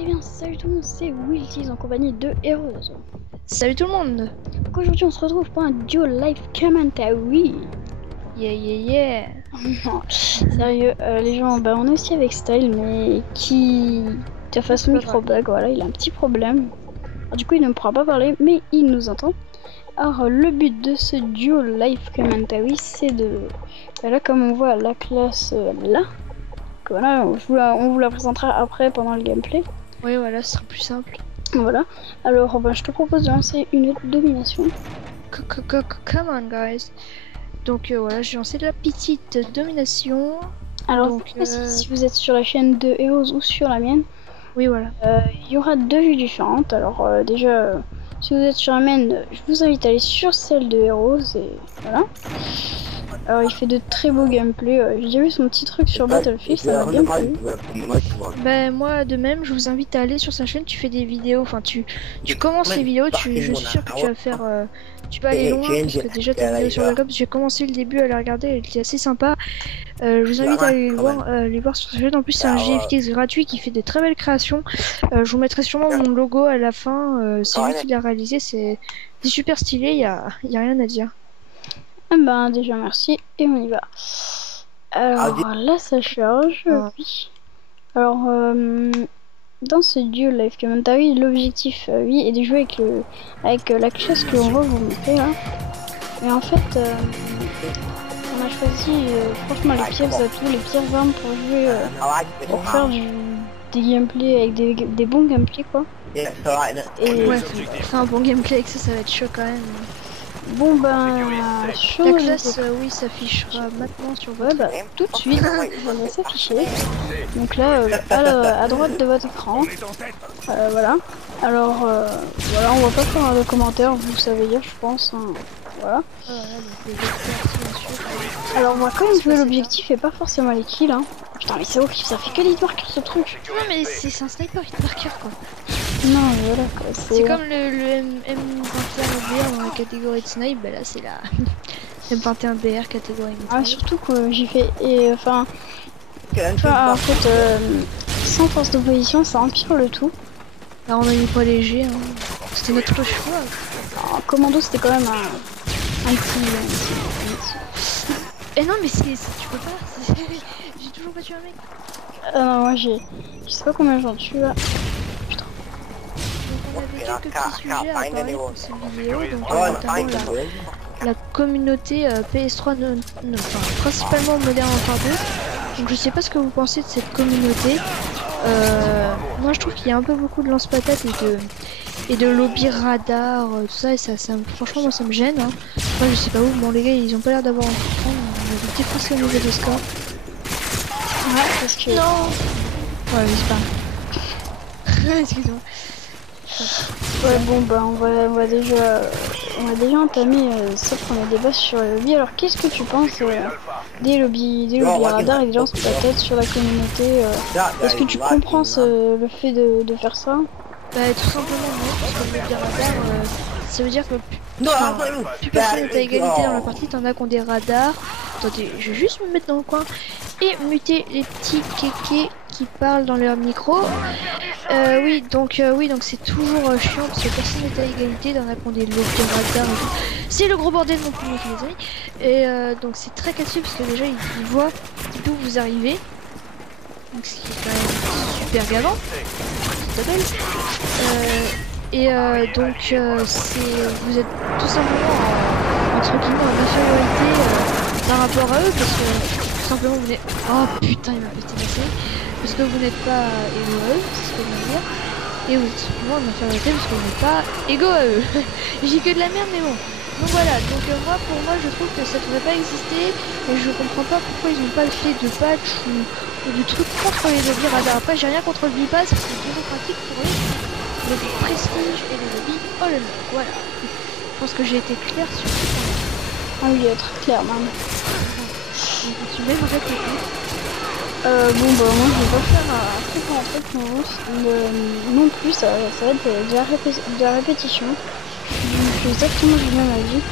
Eh bien, salut tout le monde, c'est Wiltis en compagnie de Heroes. Salut tout le monde. Donc aujourd'hui, on se retrouve pour un duo live commentary. Yeah yeah yeah. Non, sérieux, les gens, on est aussi avec Style, mais qui, de façon micro-bug, voilà, il a un petit problème. Alors, du coup, il ne pourra pas parler, mais il nous entend. Alors, le but de ce duo live commentary, c'est de... Là, comme on voit la classe là, que voilà, on vous la présentera après pendant le gameplay. Oui, voilà, ce sera plus simple. Voilà, alors je te propose de lancer une domination. Come on, guys. Donc voilà, j'ai lancé de la petite domination. Alors, donc, si vous êtes sur la chaîne de Heroes ou sur la mienne, oui, voilà. Il y aura deux vues différentes. Alors, déjà, si vous êtes sur la mienne, je vous invite à aller sur celle de Heroes et voilà. Alors, il fait de très beaux gameplays. J'ai déjà vu son petit truc sur Battlefield, ça m'a bien plu. Ben, moi, de même, je vous invite à aller sur sa chaîne. Tu fais des vidéos, enfin, tu commences les vidéos. Je suis sûr que tu vas faire. Tu peux aller loin parce que déjà tes vidéos sur Black Ops, j'ai commencé le début à les regarder, elle était assez sympa. Je vous invite à aller les voir sur sa chaîne. En plus, c'est un GFX gratuit qui fait de très belles créations. Je vous mettrai sûrement mon logo à la fin. C'est lui qui l'a réalisé, c'est super stylé, y a rien à dire. Ah ben, déjà merci et on y va. Alors là, ça charge. Oui. Alors, dans ce duo live commentary, l'objectif, oui, est de jouer avec la classe que l'on va vous montrer là. Et en fait, on a choisi franchement les pires atouts, les pires armes pour jouer, pour faire des gameplays avec des bons gameplays quoi. Et ouais, faire un bon gameplay avec ça va être chaud quand même. Bon ben, la classe, oui, s'affichera maintenant sur votre... tout de suite, elle va s'afficher. Donc là, à droite de votre écran, voilà. Alors, voilà, on va pas faire de commentaires, vous savez lire, je pense. Hein. Voilà. Alors, on va quand même jouer l'objectif et pas forcément les kills. Hein. Putain, mais c'est horrible, ça fait que des marqueurs ce truc. Non, mais c'est un sniper hit marqueur quoi. Non, mais voilà quoi. C'est comme le M21BR dans la catégorie de snipe, bah là c'est la M21BR catégorie de Ah, surtout que j'ai fait. Et enfin. En fait, sans force d'opposition, ça empire le tout. Là, on a mis pas léger, hein. C'était notre choix. En commando, c'était quand même un petit. Eh non, mais tu peux pas. J'ai toujours pas tué un mec. Non, moi j'ai. Je sais pas combien j'en tue là. Putain. Donc, on avait quelques petits sujets à parler pour cette vidéo. Donc, notamment la communauté PS3, principalement Modern Warfare 2. Donc, je sais pas ce que vous pensez de cette communauté. Moi, je trouve qu'il y a un peu beaucoup de lance-patates et de lobby radar, tout ça, et franchement, moi ça me gêne. Hein. Moi, je sais pas où, bon, les gars, ils ont pas l'air d'avoir envie de prendre, on va défoncer au niveau des scores. Ouais, parce que. Non. Ouais, mais c'est pas. Excuse-moi. Ouais, bon, bah, on va déjà entamer ce premier débat sur le lobby. Alors, qu'est-ce que tu penses des lobbies radar et des lance-patates sur la communauté Est-ce que tu comprends le fait de faire ça? Bah, tout simplement non, parce que le lobby radar, ça veut dire que plus personne n'est à égalité dans la partie, t'en as qui ont des radars. Attendez, je vais juste me mettre dans le coin et muter les petits kékés qui parlent dans leur micro. Oui, donc c'est toujours chiant parce que personne n'est à égalité, t'en as qui ont des lobbies radars et tout. C'est le gros bordel mon premier les amis. Et donc c'est très cassé parce que déjà ils voient d'où vous arrivez. Donc ce qui est quand même super gavant. Vous êtes tout simplement entre guillemets en infériorité par rapport à eux parce que tout simplement vous n'êtes... Oh putain, il m'a pété la série. Parce que vous n'êtes pas égaux à eux, c'est ce que je veux dire. Et oui, tout simplement en infériorité parce que vous n'êtes pas égaux à eux. J'ai que de la merde mais bon. Donc voilà, pour moi je trouve que ça ne devrait pas exister et je comprends pas pourquoi ils n'ont pas fait de patch ou de trucs contre les lobbies radar. Après j'ai rien contre le bypass, c'est toujours pratique pour le prestige et les lobbies all. Voilà. Je pense que j'ai été clair sur ce point. Ah oui, très clair même. Tu mets en fait le coup. Bon bah moi je vais pas faire un truc en fait non plus, ça va être de la répétition. Je fais exactement le même avis.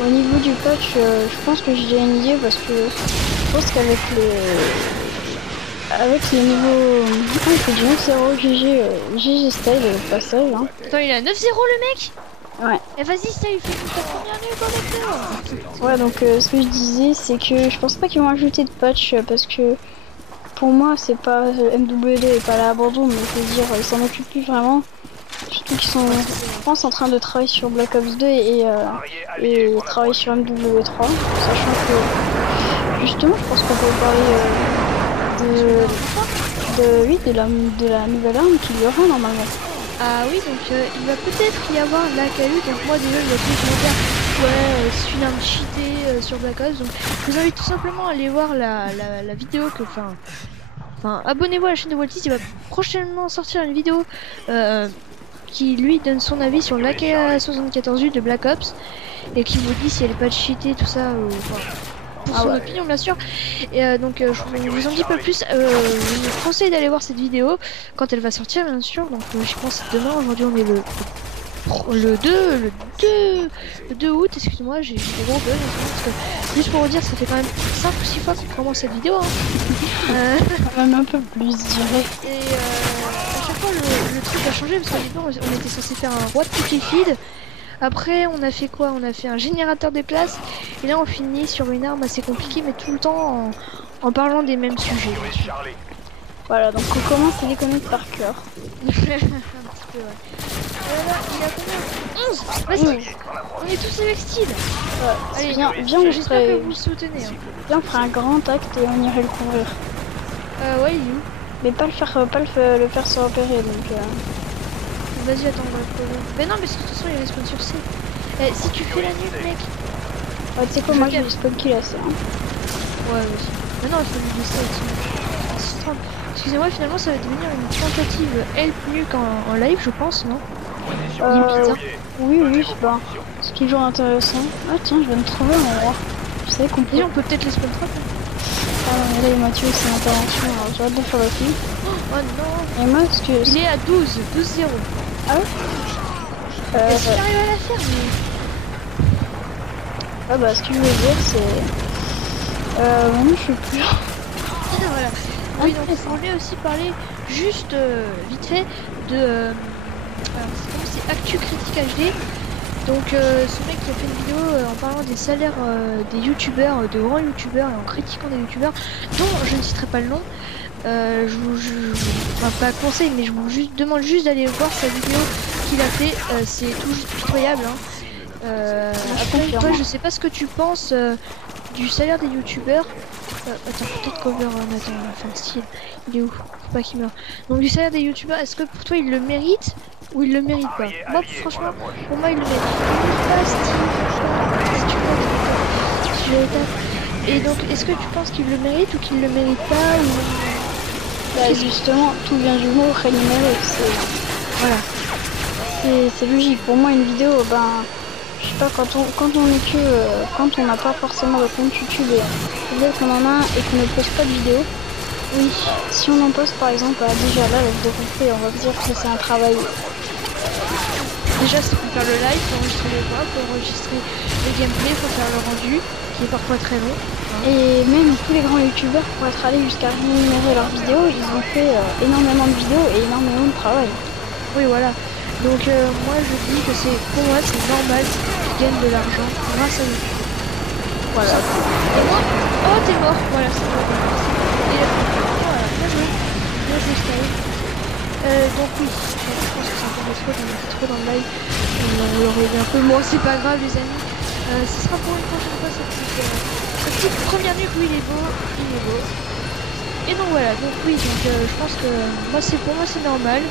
Au niveau du patch, je pense que j'ai déjà une idée parce que je pense qu'avec les niveaux il fait du 9-0 GG, GG style au passage. Hein. Attends, il a 9-0 le mec. Ouais. Et vas-y, ça, il fait ta première nuit, ouais, donc ce que je disais, c'est que je pense pas qu'ils vont ajouter de patch parce que pour moi, c'est pas MWD et pas l'abandon, mais je veux dire, ils s'en occupent plus vraiment. Surtout qu'ils sont, je pense, en train de travailler sur Black Ops 2 et travailler sur MW3, sachant que justement, je pense qu'on peut parler de la nouvelle arme qu'il y aura normalement. Ah oui, donc il va peut-être y avoir la Calu, donc moi déjà je vais plus ouais, c'est une arme cheatée sur Black Ops, donc je vous invite tout simplement à aller voir la vidéo que, enfin abonnez-vous à la chaîne de Waltis, il va prochainement sortir une vidéo qui lui donne son avis sur l'AK-74U de Black Ops et qui vous dit si elle est pas cheatée, tout ça, pour son opinion bien sûr. Et donc je vous en dis pas plus, je vous conseille d'aller voir cette vidéo quand elle va sortir bien sûr, donc je pense demain, aujourd'hui on est le 2 août, excuse-moi, j'ai des gros bugs parce que, juste pour vous dire, ça fait quand même 5 ou 6 fois qu'on commence cette vidéo hein. Même un peu plus, je dirais. Et à chaque fois le truc a changé parce qu'au début on était censé faire un roi de toutes les feeds. Après on a fait quoi? On a fait un générateur de classe. Et là on finit sur une arme assez compliquée mais tout le temps en parlant des mêmes sujets. Voilà, donc on commence à les connaître par cœur. Un petit peu, ouais. Là, il a combien? 11. Vas-y, on est tous avec Steve. Ouais, allez, viens, j'espère que vous le soutenez. Hein. Viens, on fera un grand acte et on irait le couvrir. Ouais, il est où? Mais pas le faire se repérer, donc... Vas-y, attends, on va le couvrir. Mais non, mais de toute façon, il respawn sur C. Si tu fais la nuit, mec. Ouais, tu sais quoi, moi j'ai spawn kill assez. Hein. Ouais, aussi. Mais non, il faut lui laisser aussi. Excusez-moi, finalement, ça va devenir une tentative help nuke en live, je pense, non? Oui, bah, c'est toujours intéressant. Ah tiens, je vais me trouver un endroit. Je savais qu'on peut... on peut peut-être les spawn trap. Ah non, mais là, Mathieu, c'est l'intervention, alors j'ai hâte de faire la fille. Oh non. Et moi, ce que... Il est à 12-0. Ah ouais? Est-ce qu'il arrive à la faire, mais... Ah bah, ce que je veux dire, c'est... Maintenant, je suis plus... Voilà. Oui, donc on voulait aussi parler juste vite fait de... c'est Actu Critique HD. Donc ce mec qui a fait une vidéo en parlant des salaires des youtubeurs, de grands youtubeurs et en critiquant des youtubeurs dont je ne citerai pas le nom. Enfin pas conseil, mais je vous demande juste d'aller voir sa vidéo qu'il a fait, c'est tout juste pitoyable. Hein. Après toi je sais pas ce que tu penses du salaire des youtubeurs. Attends, peut-être cover Nathan, on va faire un style. Il est où? Faut pas qu'il meure. Donc du salaire des youtubeurs, est-ce que pour toi il le mérite ou il le mérite pas? Moi franchement, pour moi il le mérite. Et donc est-ce que tu penses qu'il le mérite ou qu'il le mérite pas ou... Bah justement, tout vient du mot mérite, c'est... Voilà. C'est logique. Pour moi une vidéo, ben... Je sais pas, quand on est que... quand on n'a pas forcément de compte YouTube et peut-être qu'on en a un et qu'on ne poste pas de vidéo, oui, si on en poste par exemple, déjà là, avec de replay, on va dire que c'est un travail. Déjà, c'est pour faire le live, faut enregistrer les voix, faut enregistrer le gameplay, faut faire le rendu, qui est parfois très long. Et même tous les grands youtubeurs, pour être allés jusqu'à rémunérer leurs vidéos, ils ont fait énormément de vidéos et énormément de travail. Oui, voilà. Donc moi je dis que pour moi c'est normal qu'ils gagnent de l'argent grâce à YouTube. Voilà. Et moi, oh t'es mort, voilà c'est bon. Et voilà, bien joué. Bien joué Sky. Donc oui, je pense que c'est un peu trop, on est trop dans le live. On leur revient un peu, moi c'est pas grave les amis. Ce sera pour une prochaine fois cette petite première nuit où il est beau, Et donc voilà, donc oui, donc je pense que pour moi c'est normal.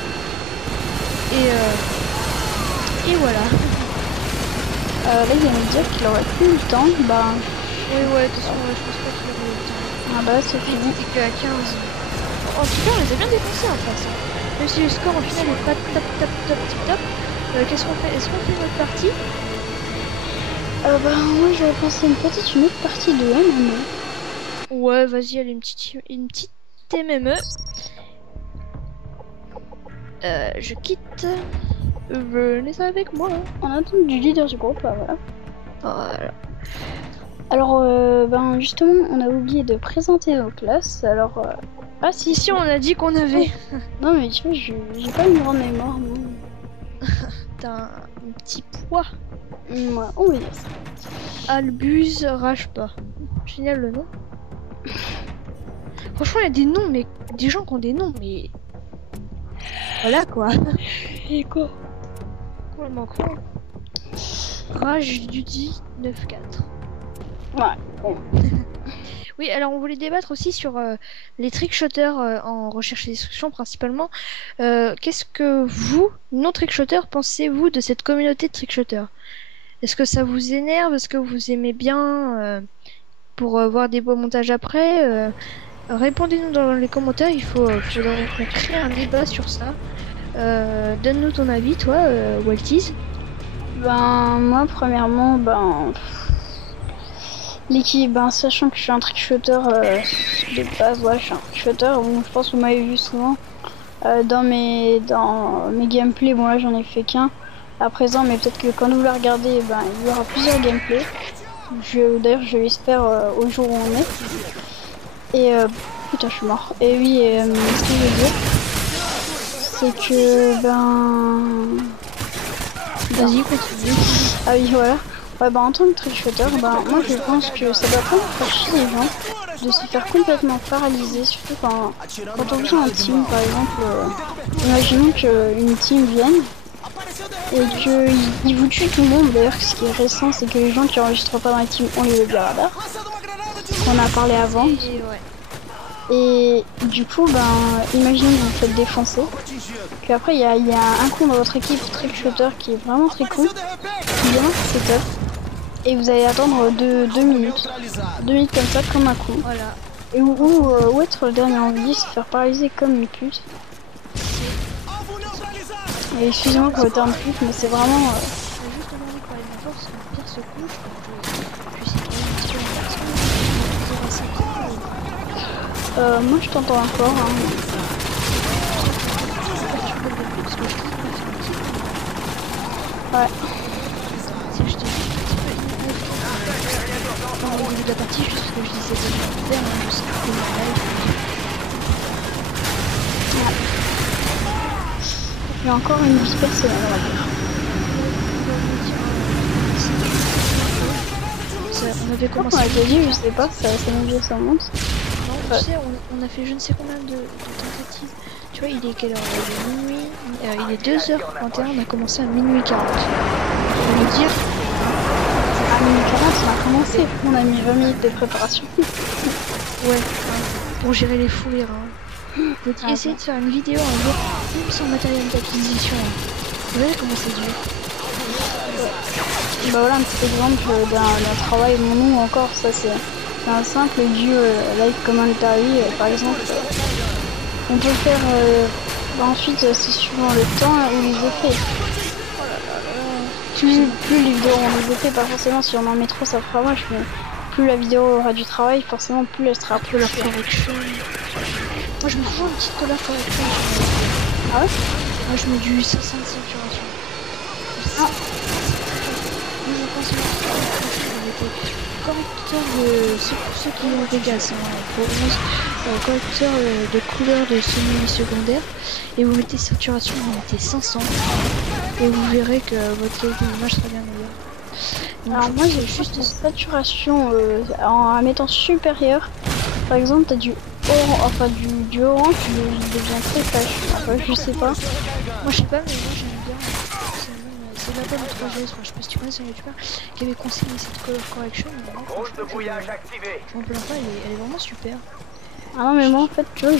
Et voilà. Là, il vient de dire qu'il aurait plus le temps. Bah. Oui, ouais, de toute façon, je pense pas qu'il aurait le temps. Ah bah, c'est fini. C'était qu'à 15. En tout cas, on les a bien dépensés en face. Même si le score au final est pas top. Qu'est-ce qu'on fait? Est-ce qu'on fait notre partie? Bah, moi, j'aurais pensé une autre partie de MME. Ouais, vas-y, allez, une petite MME. Je quitte. Venez avec moi. On attend du leader du groupe, voilà. Voilà. Alors, ben justement, on a oublié de présenter nos classes. Alors, Ah si, Si on a dit qu'on avait. Non mais tu vois, j'ai pas une grande mémoire. T'as un petit poids. Ouais, oh yes. Albuse rage pas. Génial le nom. Franchement, il y a des noms, mais des gens qui ont des noms, mais voilà quoi. Et quoi? Complètement con. Rage Duty 9-4. Ouais, bon. Oui, alors on voulait débattre aussi sur les trickshotters en recherche et destruction principalement. Qu'est-ce que vous, non trickshotters, pensez-vous de cette communauté de trickshotters? Est-ce que ça vous énerve? Est-ce que vous aimez bien pour voir des beaux montages après? Répondez-nous dans les commentaires, faudrait qu'on crée un débat sur ça. Donne-nous ton avis, toi, Waltis. Ben, moi, premièrement, l'équipe, sachant que je suis un trickshotter de base, ouais, je suis un trickshotter, bon, je pense que vous m'avez vu souvent dans mes gameplays, bon là j'en ai fait qu'un à présent, mais peut-être que quand vous le regardez, il y aura plusieurs gameplays. D'ailleurs, je l'espère au jour où on est. Et putain, je suis mort. Et oui, ce que je veux dire, c'est que Vas-y, continue. ah oui, voilà. Ouais, en tant que trickshotter, moi je pense que ça doit pas faire chier les gens de se faire complètement paralyser, surtout quand on vient en team, par exemple. Imaginons qu'une team vienne et qu'ils vous tuent tout le monde. D'ailleurs, ce qui est récent, c'est que les gens qui enregistrent pas dans les teams ont les lobbies radar. On a parlé avant. Et du coup, imaginez que vous vous faites défoncer. Puis après, il y a un con dans votre équipe trickshotter qui est vraiment très con. Qui vient, c'est top. Et vous allez attendre 2 minutes. 2 minutes comme ça, comme un con. Voilà. Et où être le dernier en vie, se faire paralyser comme une pute. Et excusez-moi pour le terme pute, mais c'est vraiment... Juste aujourd'hui pour les mentors, parce que le pire se couche, moi je t'entends encore. Hein. Ouais. Si je te dis au début de la partie, juste parce que je disais de faire, je sais que Il y a encore une vie personnelle, on va dire. On avait commencé. On a déjà dit, je sais pas, ça monte, ça monte. Non, tu sais, on a fait je ne sais combien de tentatives. Tu vois, il est quelle heure? Il est minuit. Il est 2h21, on a commencé à minuit 40. On veut dire. À minuit 40, on a commencé. On a mis 20 minutes de préparation. Ouais, pour gérer les fous rires. Faut essayer de faire une vidéo un jour, même sans matériel d'acquisition. Vous voyez comment c'est dur. Voilà un petit exemple d'un travail mono encore, ça c'est un simple view live commentary par exemple. On peut faire ensuite c'est suivant le temps ou les effets. Plus les vidéos ont des effets, pas forcément si on en met trop ça fera moche, mais plus la vidéo aura du travail, forcément plus elle sera plus la correction. Moi je mets toujours une petite color correction. Ah ouais? Moi je mets du 500 de saturation. Ah. Je pense que correcteur de ceux qui ont Vegas, correcteur de couleur de semi-secondaire, et vous mettez saturation, vous mettez 500 et vous verrez que votre qualité d'image sera bien meilleure. Alors moi j'ai juste une saturation en mettant supérieur. Par exemple t'as du orange, il devient très flash. Enfin je sais pas. Moi je sais pas, mais moi j'aime bien. C'est la bonne 3GS, je sais pas si tu connais, c'est un youtubeur qui avait conseillé cette color correction. On peut pas, elle est vraiment super. Ah non mais moi en fait tu vois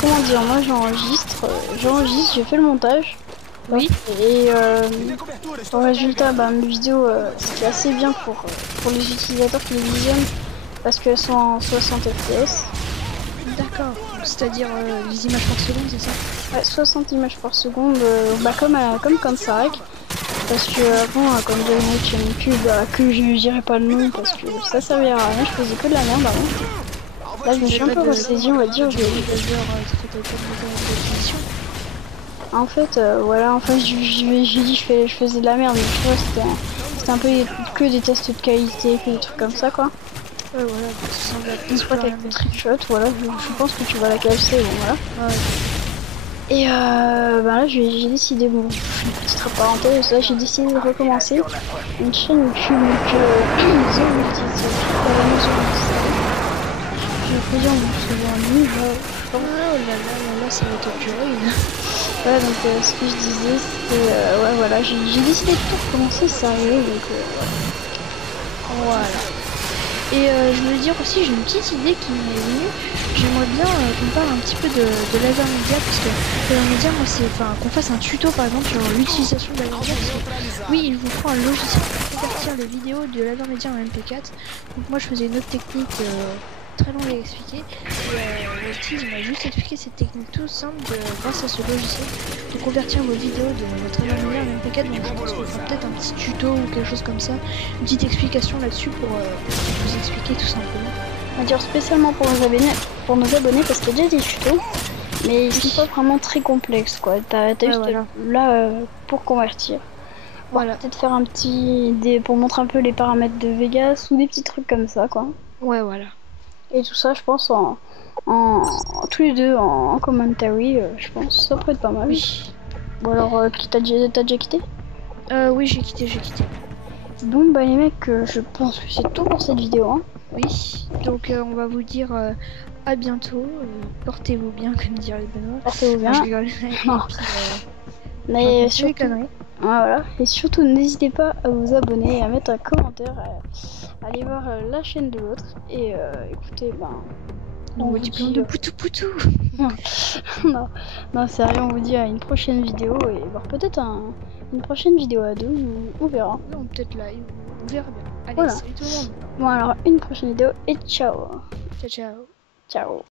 comment dire, moi j'enregistre, j'ai fait le montage. Oui. Et en résultat mes vidéos c'est assez bien pour les utilisateurs qui les visionnent parce qu'elles sont en 60 fps. D'accord, c'est-à-dire les images par seconde, c'est ça? Ouais, 60 images par seconde, comme ça règle. Parce que avant, quand il y avait une chaîne YouTube, que je ne dirais pas le nom parce que ça servait à rien, je faisais que de la merde avant. Là je me suis un peu ressaisie, on va dire. En fait, voilà, enfin j'ai dit je faisais de la merde, mais tu vois c'était un peu que des tests de qualité, que des trucs comme ça quoi. Ouais, voilà, ça semble être C'est pas qu'avec le trickshot, voilà, je pense que tu vas la casser, bon voilà. Ouais. Et bah là j'ai décidé, bon, je fais une petite parenthèse, là j'ai décidé de recommencer une chaîne YouTube que The Multis, j'ai plusieurs vous en ligne, Oh là là, ça va être dur. voilà, donc ce que je disais c'était, ouais voilà, j'ai décidé de tout recommencer sérieux, donc voilà. Et je voulais dire aussi, j'ai une petite idée qui m'est venue. J'aimerais bien qu'on parle un petit peu de l'Avermedia, parce que l'Avermedia, moi, c'est qu'on fasse un tuto par exemple sur l'utilisation de l'Avermedia. Oui, il vous prend un logiciel pour convertir les vidéos de l'Avermedia en MP4. Donc moi, je faisais une autre technique très longue à expliquer. Et Steve m'a juste expliqué cette technique tout simple grâce à ce logiciel de convertir vos vidéos de votre Avermedia en MP4. Donc je pense qu'on fera peut-être un petit tuto ou quelque chose comme ça, une petite explication là-dessus pour vous expliquer tout simplement. on va dire spécialement pour nos abonnés parce qu'il y a déjà des tutos, mais ils sont pas vraiment très complexes quoi. T'as juste voilà. là pour convertir. Voilà. Peut-être faire un petit pour montrer un peu les paramètres de Vegas ou des petits trucs comme ça quoi. Ouais, voilà. Et tout ça, je pense en tous les deux en commentary, je pense ça peut être pas mal. Oui. Bon alors, t'as déjà quitté? Oui, j'ai quitté. Bon bah les mecs, je pense que c'est tout pour cette vidéo. Hein. Oui. Donc on va vous dire à bientôt. Portez-vous bien, comme dirait Benoît. Portez-vous bien. Je rigole. Non. Mais surtout, conneries. Voilà. Et surtout, n'hésitez pas à vous abonner, à mettre un commentaire, à aller voir la chaîne de l'autre. Et écoutez, on vous dit plein de poutou. non, sérieux, on vous dit à une prochaine vidéo et voir peut-être une prochaine vidéo à deux, on verra. Non, peut-être live, on verra bien. Allez, voilà. salut tout le monde. Bon alors, une prochaine vidéo et ciao. Ciao. Ciao.